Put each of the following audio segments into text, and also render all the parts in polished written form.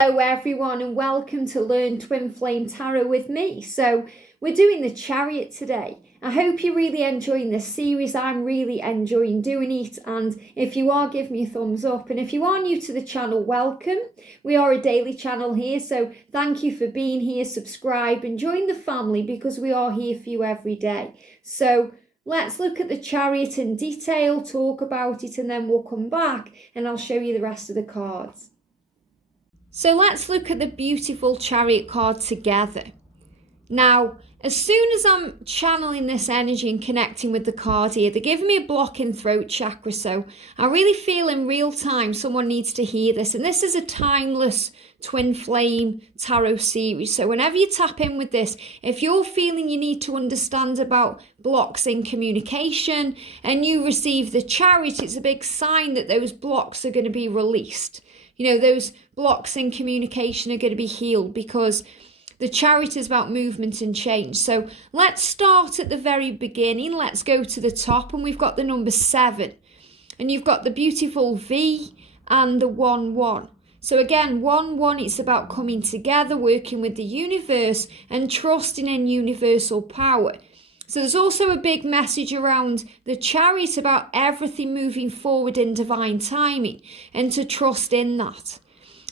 Hello everyone and welcome to Learn Twin Flame Tarot with me. So we're doing the Chariot today. I hope you're really enjoying this series. I'm really enjoying doing it, and if you are, give me a thumbs up. And if you are new to the channel, welcome. We are a daily channel here, so thank you for being here. Subscribe and join the family because we are here for you every day. So let's look at the Chariot in detail, talk about it, and then we'll come back and I'll show you the rest of the cards. So let's look at the beautiful Chariot card together. Now, as soon as I'm channeling this energy and connecting with the card here, they're giving me a block in throat chakra. So I really feel in real time someone needs to hear this. And this is a timeless twin flame tarot series. So whenever you tap in with this, if you're feeling you need to understand about blocks in communication and you receive the Chariot, it's a big sign that those blocks are going to be released. You know, those blocks in communication are going to be healed because the Chariot is about movement and change. So let's start at the very beginning. Let's go to the top, and we've got the number 7. And you've got the beautiful V and the 1-1. So again, 1-1, it's about coming together, working with the universe and trusting in universal power. So there's also a big message around the Chariot about everything moving forward in divine timing and to trust in that.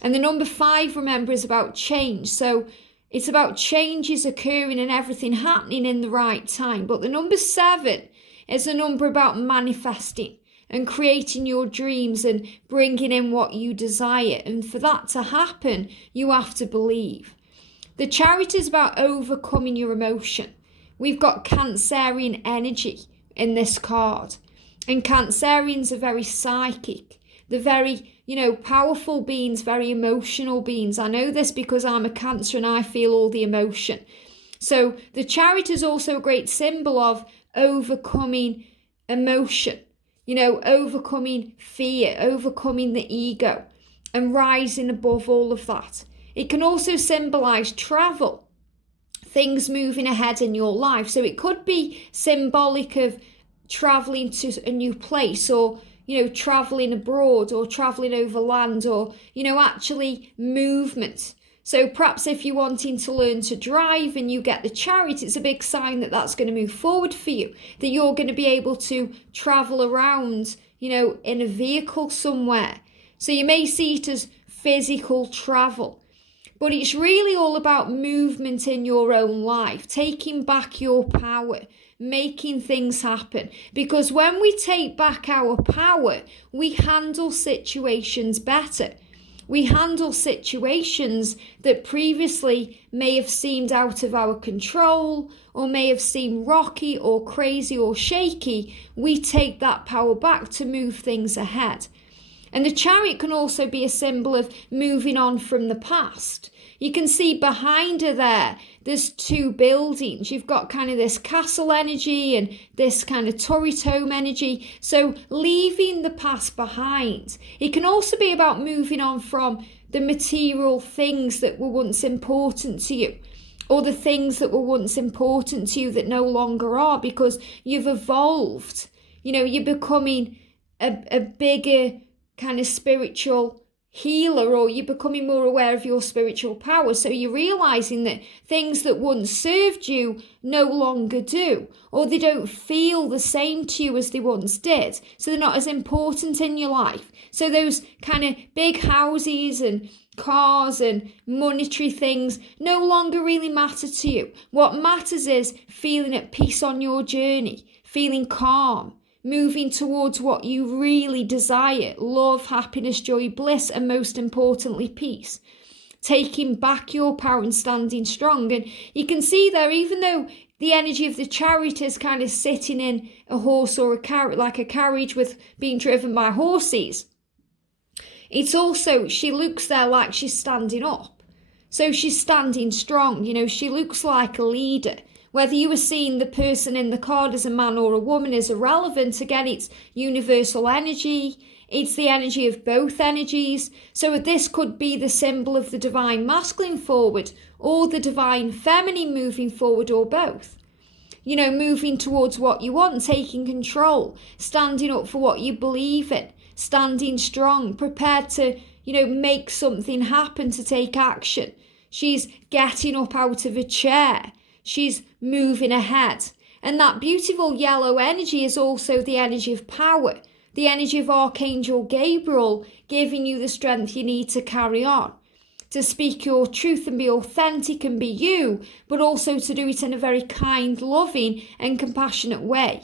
And the number 5, remember, is about change. So it's about changes occurring and everything happening in the right time. But the number 7 is a number about manifesting and creating your dreams and bringing in what you desire. And for that to happen, you have to believe. The Chariot is about overcoming your emotion. We've got Cancerian energy in this card. And Cancerians are very psychic. They're very, powerful beings, very emotional beings. I know this because I'm a Cancer and I feel all the emotion. So the Chariot is also a great symbol of overcoming emotion, overcoming fear, overcoming the ego, and rising above all of that. It can also symbolize travel. Things moving ahead in your life. So it could be symbolic of traveling to a new place, or traveling abroad, or traveling over land, or actually movement. So perhaps if you're wanting to learn to drive and you get the Chariot, it's a big sign that that's going to move forward for you, that you're going to be able to travel around in a vehicle somewhere. So you may see it as physical travel. But it's really all about movement in your own life, taking back your power, making things happen. Because when we take back our power, we handle situations better. We handle situations that previously may have seemed out of our control, or may have seemed rocky or crazy or shaky. We take that power back to move things ahead. And the Chariot can also be a symbol of moving on from the past. You can see behind her there's 2 buildings. You've got kind of this castle energy and this kind of turret home energy. So leaving the past behind. It can also be about moving on from the material things that were once important to you, or the things that were once important to you that no longer are, because you've evolved. You're becoming a bigger kind of spiritual healer, or you're becoming more aware of your spiritual power. So you're realizing that things that once served you no longer do, or they don't feel the same to you as they once did. So they're not as important in your life. So those kind of big houses and cars and monetary things no longer really matter to you. What matters is feeling at peace on your journey, feeling calm, moving towards what you really desire: love, happiness, joy, bliss, and most importantly, peace. Taking back your power and standing strong. And you can see there, even though the energy of the Chariot is kind of sitting in a horse or a carriage, like a carriage with being driven by horses, it's also, she looks there like she's standing up. So she's standing strong. She looks like a leader. Whether you were seeing the person in the card as a man or a woman is irrelevant. Again, it's universal energy. It's the energy of both energies. So this could be the symbol of the divine masculine forward, or the divine feminine moving forward, or both. Moving towards what you want, taking control, standing up for what you believe in, standing strong, prepared to, make something happen, to take action. She's getting up out of a chair. She's moving ahead. And that beautiful yellow energy is also the energy of power, the energy of Archangel Gabriel, giving you the strength you need to carry on, to speak your truth and be authentic and be you, but also to do it in a very kind, loving and compassionate way.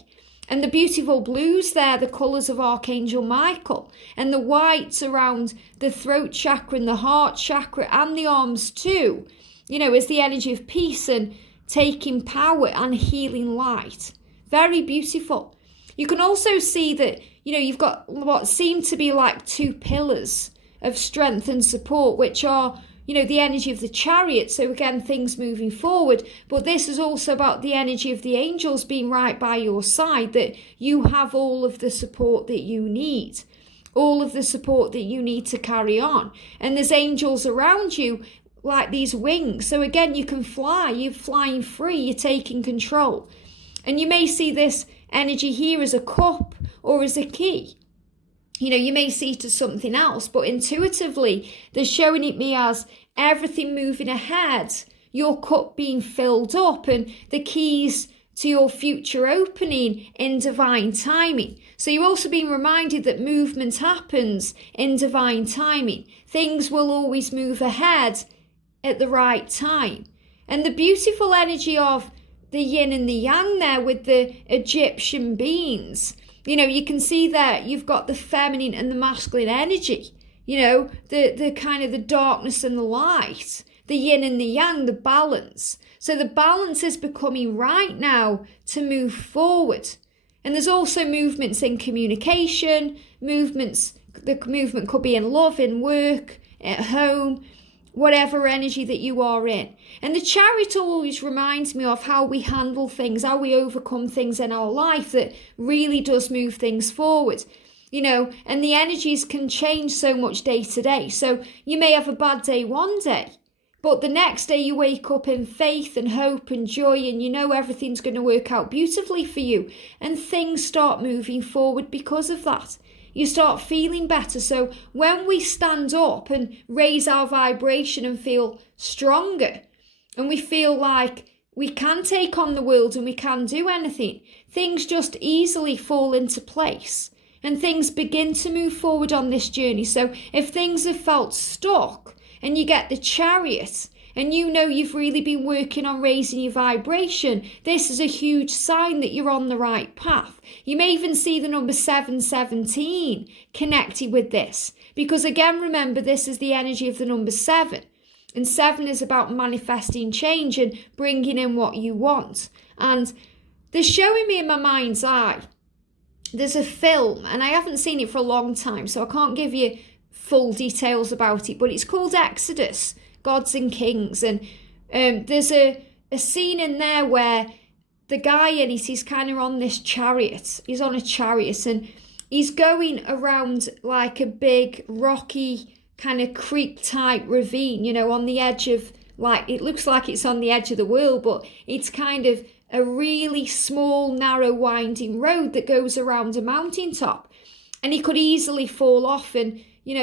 And the beautiful blues there, the colours of Archangel Michael, and the whites around the throat chakra and the heart chakra and the arms too, is the energy of peace and taking power and healing light. Very beautiful. You can also see that, you've got what seem to be like two pillars of strength and support, which are, the energy of the Chariot. So again, things moving forward. But this is also about the energy of the angels being right by your side, that you have all of the support that you need, all of the support that you need to carry on. And there's angels around you like these wings. So again, you can fly, you're flying free, you're taking control. And you may see this energy here as a cup or as a key. You may see it as something else, but intuitively, they're showing it me as everything moving ahead, your cup being filled up, and the keys to your future opening in divine timing. So you're also being reminded that movement happens in divine timing. Things will always move ahead at the right time. And the beautiful energy of the yin and the yang there with the Egyptian beings, you can see that you've got the feminine and the masculine energy, the kind of the darkness and the light, the yin and the yang, the balance. So the balance is becoming right now to move forward. And there's also movements in communication, the movement could be in love, in work, at home, whatever energy that you are in. And the Chariot always reminds me of how we handle things, how we overcome things in our life that really does move things forward. And the energies can change so much day to day. So you may have a bad day one day, but the next day you wake up in faith and hope and joy, and everything's going to work out beautifully for you. And things start moving forward because of that. You start feeling better. So when we stand up and raise our vibration and feel stronger, and we feel like we can take on the world and we can do anything, things just easily fall into place and things begin to move forward on this journey. So if things have felt stuck and you get the Chariot, and you've really been working on raising your vibration, this is a huge sign that you're on the right path. You may even see the number 717 connected with this, because again, remember, this is the energy of the number 7. And 7 is about manifesting change and bringing in what you want. And they're showing me in my mind's eye, there's a film, and I haven't seen it for a long time, so I can't give you full details about it, but it's called Exodus, Gods and Kings. And there's a scene in there where the guy in it, he's kind of on this chariot. He's on a chariot and he's going around like a big rocky kind of creek type ravine, on the edge of, like, it looks like it's on the edge of the world, but it's kind of a really small, narrow, winding road that goes around a mountaintop. And he could easily fall off and,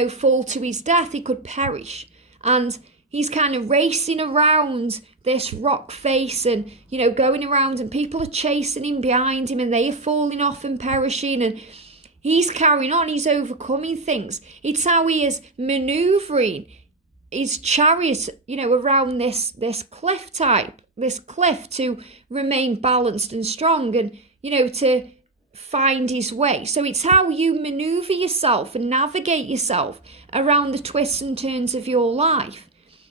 fall to his death. He could perish. And he's kind of racing around this rock face and, going around, and people are chasing him behind him and they are falling off and perishing, and he's carrying on, he's overcoming things. It's how he is manoeuvring his chariot, around this cliff to remain balanced and strong and, to find his way. So it's how you maneuver yourself and navigate yourself around the twists and turns of your life.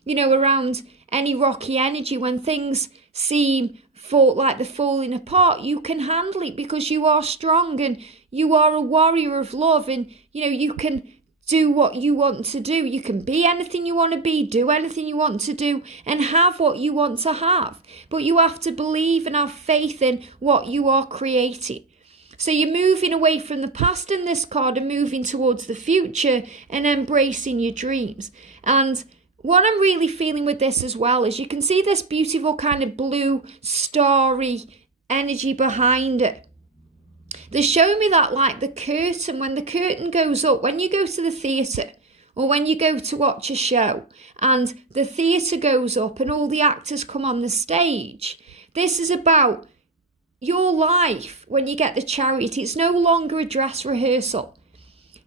Around any rocky energy, when things seem like they're falling apart, you can handle it because you are strong and you are a warrior of love, and you can do what you want to do. You can be anything you want to be, do anything you want to do, and have what you want to have. But you have to believe and have faith in what you are creating. So you're moving away from the past in this card and moving towards the future and embracing your dreams. And what I'm really feeling with this as well is you can see this beautiful kind of blue starry energy behind it. They're showing me that like the curtain, when the curtain goes up, when you go to the theatre or when you go to watch a show and the theatre goes up and all the actors come on the stage. This is about your life when you get the Chariot. It's no longer a dress rehearsal.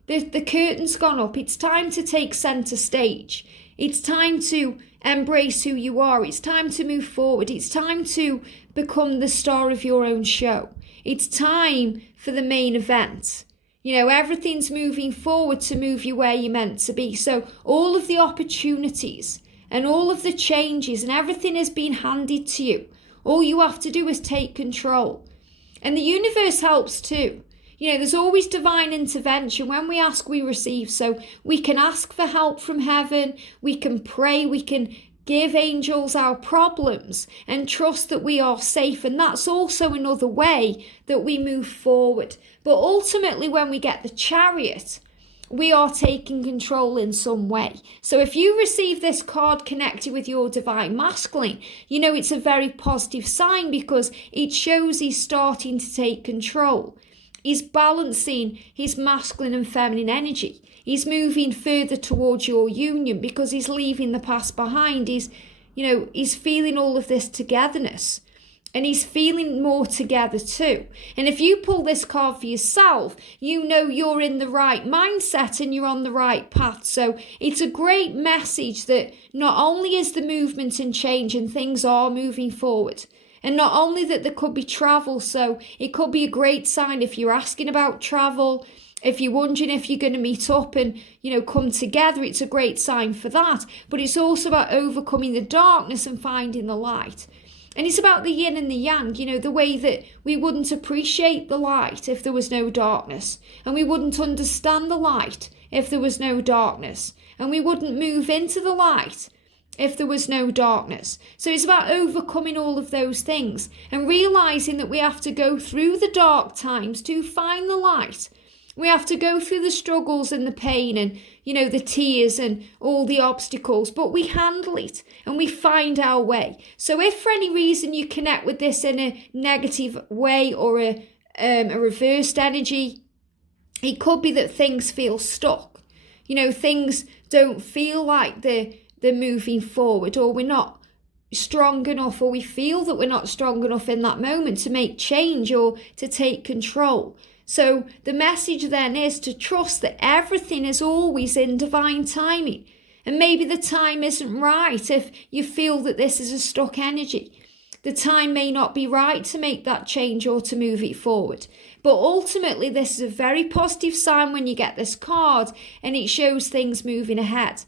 The curtain's gone up. It's time to take centre stage. It's time to embrace who you are. It's time to move forward. It's time to become the star of your own show. It's time for the main event. You know, everything's moving forward to move you where you're meant to be. So all of the opportunities and all of the changes and everything has been handed to you. All you have to do is take control. And the universe helps too. You know, there's always divine intervention. When we ask, we receive. So we can ask for help from heaven. We can pray. We can give angels our problems and trust that we are safe. And that's also another way that we move forward. But ultimately, when we get the Chariot, we are taking control in some way. So if you receive this card connected with your divine masculine, you know it's a very positive sign because it shows he's starting to take control. He's balancing his masculine and feminine energy. He's moving further towards your union because he's leaving the past behind. He's feeling all of this togetherness. And he's feeling more together too. And if you pull this card for yourself, you know you're in the right mindset and you're on the right path. So it's a great message that not only is the movement and change and things are moving forward, and not only that there could be travel, so it could be a great sign if you're asking about travel, if you're wondering if you're going to meet up and, come together, it's a great sign for that. But it's also about overcoming the darkness and finding the light. And it's about the yin and the yang, the way that we wouldn't appreciate the light if there was no darkness. And we wouldn't understand the light if there was no darkness. And we wouldn't move into the light if there was no darkness. So it's about overcoming all of those things and realizing that we have to go through the dark times to find the light. We have to go through the struggles and the pain and, the tears and all the obstacles, but we handle it and we find our way. So if for any reason you connect with this in a negative way or a reversed energy, it could be that things feel stuck. Things don't feel like they're moving forward, or we're not strong enough, or we feel that we're not strong enough in that moment to make change or to take control. So the message then is to trust that everything is always in divine timing. And maybe the time isn't right if you feel that this is a stuck energy. The time may not be right to make that change or to move it forward. But ultimately, this is a very positive sign when you get this card and it shows things moving ahead.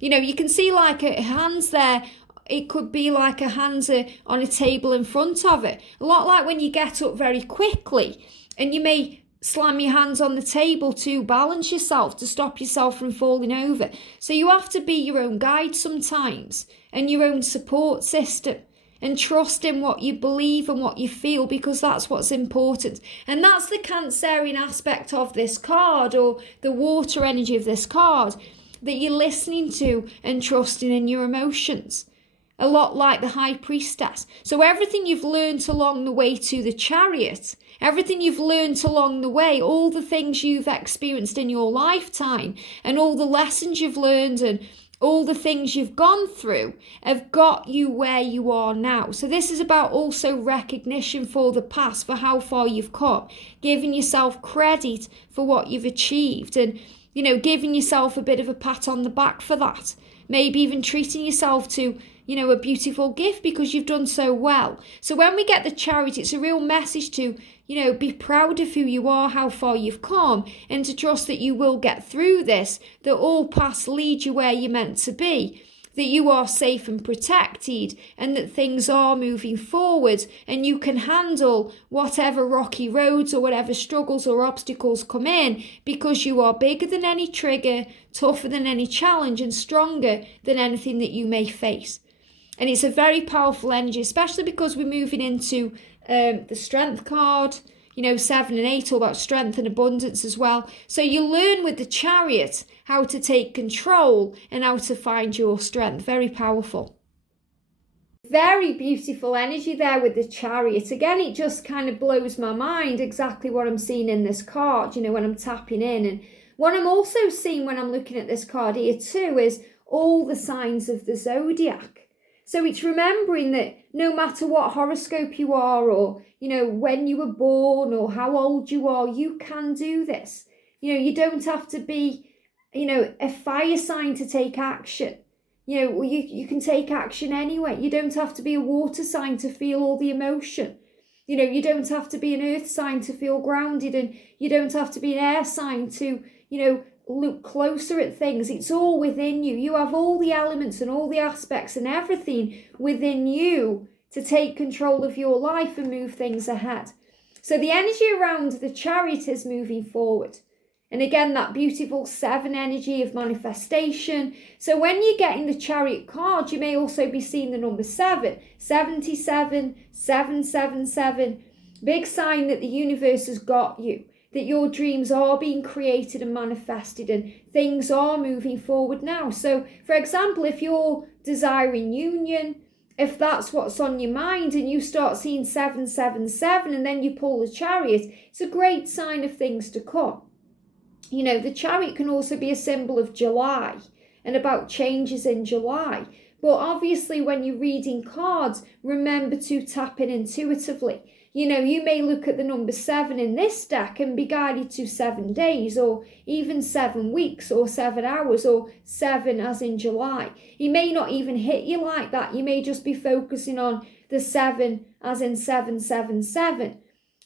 You can see like a hands there. It could be like a hands on a table in front of it. A lot like when you get up very quickly and you may slam your hands on the table to balance yourself, to stop yourself from falling over. So you have to be your own guide sometimes and your own support system and trust in what you believe and what you feel, because that's what's important. And that's the Cancerian aspect of this card, or the water energy of this card, that you're listening to and trusting in your emotions. A lot like the High Priestess. So everything you've learned along the way to the Chariot, everything you've learned along the way, all the things you've experienced in your lifetime and all the lessons you've learned and all the things you've gone through have got you where you are now. So this is about also recognition for the past, for how far you've come, giving yourself credit for what you've achieved and, giving yourself a bit of a pat on the back for that. Maybe even treating yourself to, a beautiful gift because you've done so well. So when we get the Chariot, it's a real message to, be proud of who you are, how far you've come, and to trust that you will get through this, that all paths lead you where you're meant to be, that you are safe and protected, and that things are moving forward, and you can handle whatever rocky roads or whatever struggles or obstacles come in, because you are bigger than any trigger, tougher than any challenge, and stronger than anything that you may face. And it's a very powerful energy, especially because we're moving into the Strength card, 7 and 8, all about strength and abundance as well. So you learn with the Chariot how to take control and how to find your strength. Very powerful. Very beautiful energy there with the Chariot. Again, it just kind of blows my mind exactly what I'm seeing in this card, when I'm tapping in and What I'm also seeing when I'm looking at this card here too is all the signs of the zodiac. So it's remembering that no matter what horoscope you are, or, when you were born or how old you are, you can do this. You don't have to be, a fire sign to take action. You can take action anyway. You don't have to be a water sign to feel all the emotion. You don't have to be an earth sign to feel grounded, and you don't have to be an air sign to, look closer at things. It's all within you. You have all the elements and all the aspects and everything within you to take control of your life and move things ahead. So the energy around the Chariot is moving forward. And again, that beautiful 7 energy of manifestation. So when you're getting the Chariot card, you may also be seeing the number 7, 77, 777. Big sign that the universe has got you, that your dreams are being created and manifested, and things are moving forward now. So, for example, if you're desiring union, if that's what's on your mind and you start seeing 777 and then you pull the Chariot, it's a great sign of things to come. The Chariot can also be a symbol of July and about changes in July. But obviously, when you're reading cards, remember to tap in intuitively. You may look at the number 7 in this deck and be guided to 7 days, or even 7 weeks, or 7 hours, or 7 as in July. It may not even hit you like that. You may just be focusing on the 7 as in 777,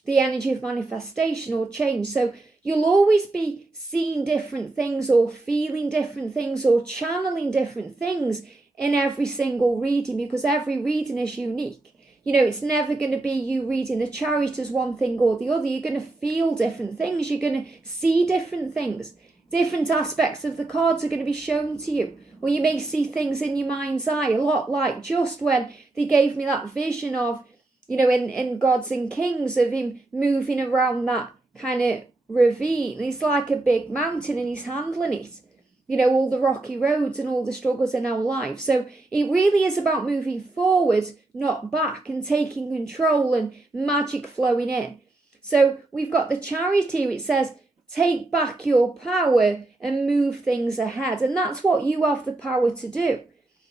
the energy of manifestation or change. So you'll always be seeing different things, or feeling different things, or channeling different things in every single reading, because every reading is unique. It's never going to be you reading the Chariot as one thing or the other. You're going to feel different things. You're going to see different things. Different aspects of the cards are going to be shown to you. Or you may see things in your mind's eye, a lot like just when they gave me that vision of, in Gods and Kings, of him moving around that kind of ravine. It's like a big mountain and he's handling it. All the rocky roads and all the struggles in our life. So it really is about moving forward, not back, and taking control and magic flowing in. So we've got the Chariot here. It says, take back your power and move things ahead. And that's what you have the power to do.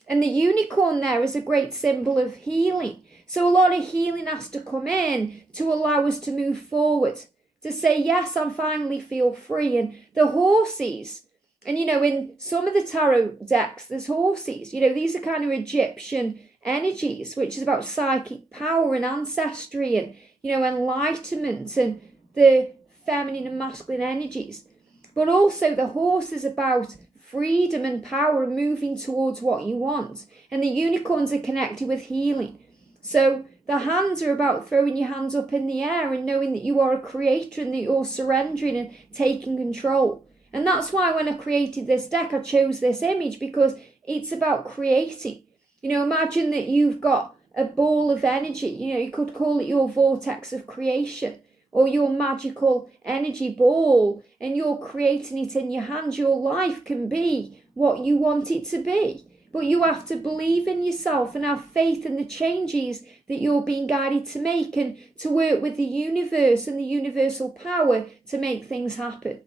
And the unicorn there is a great symbol of healing. So a lot of healing has to come in to allow us to move forward, to say, yes, I finally feel free. And the horses, and in some of the tarot decks, there's horses. These are kind of Egyptian energies, which is about psychic power and ancestry and, enlightenment and the feminine and masculine energies. But also the horse is about freedom and power and moving towards what you want. And the unicorns are connected with healing. So the hands are about throwing your hands up in the air and knowing that you are a creator and that you're surrendering and taking control. And that's why when I created this deck, I chose this image, because it's about creating. Imagine that you've got a ball of energy. You could call it your vortex of creation, or your magical energy ball, and you're creating it in your hands. Your life can be what you want it to be. But you have to believe in yourself and have faith in the changes that you're being guided to make, and to work with the universe and the universal power to make things happen.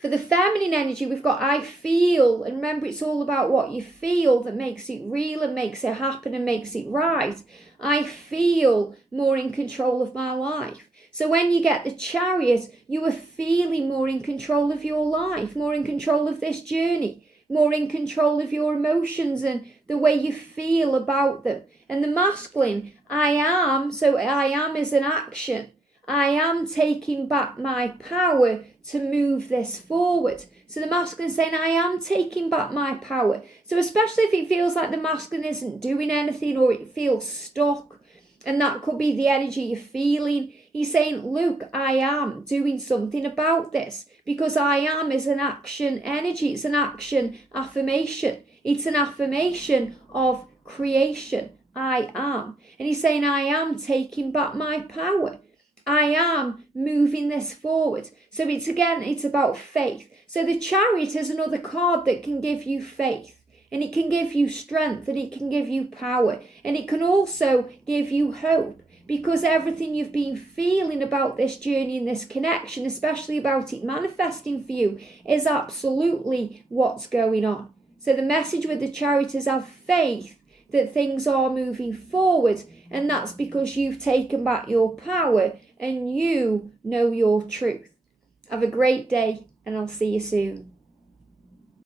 For the feminine energy, we've got I feel, and remember, it's all about what you feel that makes it real and makes it happen and makes it right. I feel more in control of my life. So when you get the Chariot, you are feeling more in control of your life, more in control of this journey, more in control of your emotions and the way you feel about them. And the masculine, I am, so I am is an action. I am taking back my power to move this forward. So the masculine is saying, I am taking back my power. So especially if it feels like the masculine isn't doing anything, or it feels stuck, and that could be the energy you're feeling, he's saying, look, I am doing something about this, because I am is an action energy. It's an action affirmation. It's an affirmation of creation. I am. And he's saying, I am taking back my power. I am moving this forward. So it's about faith. So the Chariot is another card that can give you faith, and it can give you strength, and it can give you power, and it can also give you hope, because everything you've been feeling about this journey and this connection, especially about it manifesting for you, is absolutely what's going on. So the message with the Chariot is have faith that things are moving forward, and that's because you've taken back your power and you know your truth. Have a great day, and I'll see you soon.